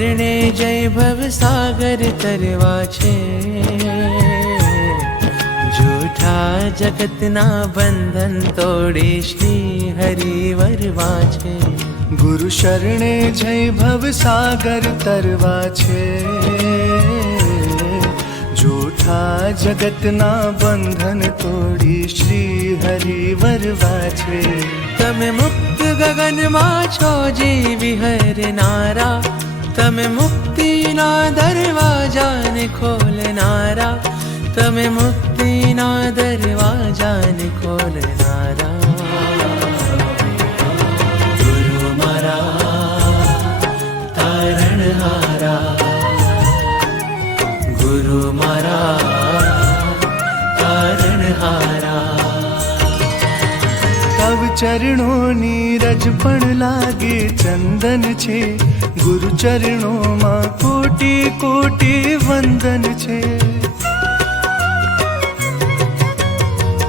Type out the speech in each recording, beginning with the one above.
શરણે જય ભવ સાગર તરવા છે, જૂઠા જગતના બંધન તોડી શ્રી હરિ વરવા છે। ગુરુ શરણે જય ભવ સાગર તરવા છે, જૂઠા જગતના બંધન તોડી શ્રી હરિ વરવા છે। તમે મુક્ત ગગનમાં છો જીવી હરનારા, તમે મુક્તિના દરવાજાને ખોલનારા, તમે મુક્તિના દરવાજાને ખોલનારા। ગુરુ મારા તારણહારા, ગુરુ મારા તારણહારા। તવ ચરણોની રજ પણ લાગે ચંદન છે, ગુરુ ચરણોમાં કોટી કોટી વંદન છે।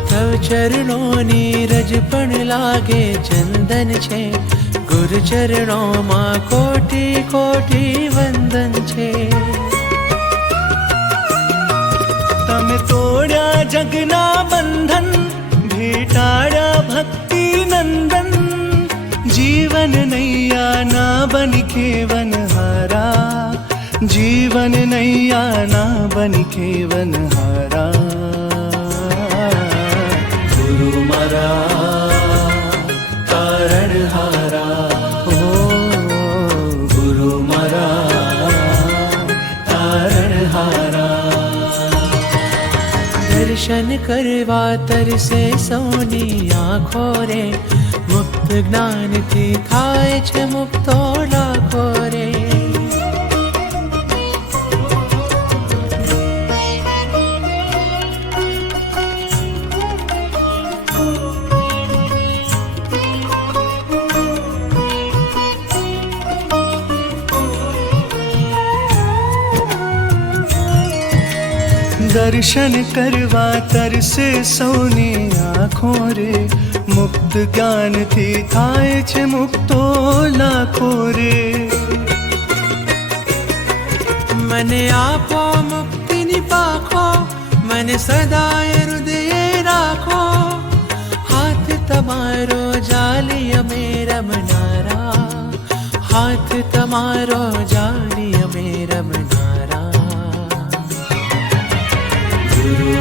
તવ ચરણોની રજ પણ લાગે ચંદન છે, ગુરુ ચરણોમાં કોટી કોટી વંદન છે। તમે તોડ્યા જગના બંધન, ભેટાડ્યા ભક્તિ નંદન, જીવન નૈયા ના બન ખેવન હારા, જીવન નૈયા ના બન ખેવન હારા। ગુરુ મારા તારણહારા, ઓ ગુરુ મારા તારણહારા। દર્શન કરવા તરસે સૌની આંખો રે, મુક્ત જ્ઞાનથી થાય છે મુક્તો લાખો રે। દર્શન કરવા તરસે સૌની આંખો રે, મુક્ત જ્ઞાનથી થાય છે મુક્તો લાખો રે। મને આપો મુક્તિની પાખો, મને સદાય હૃદયે રાખો, હાથ તમારો જાલી અમે રમનારા, હાથ તમારો જાલી અમે રમનારા। ગુરુ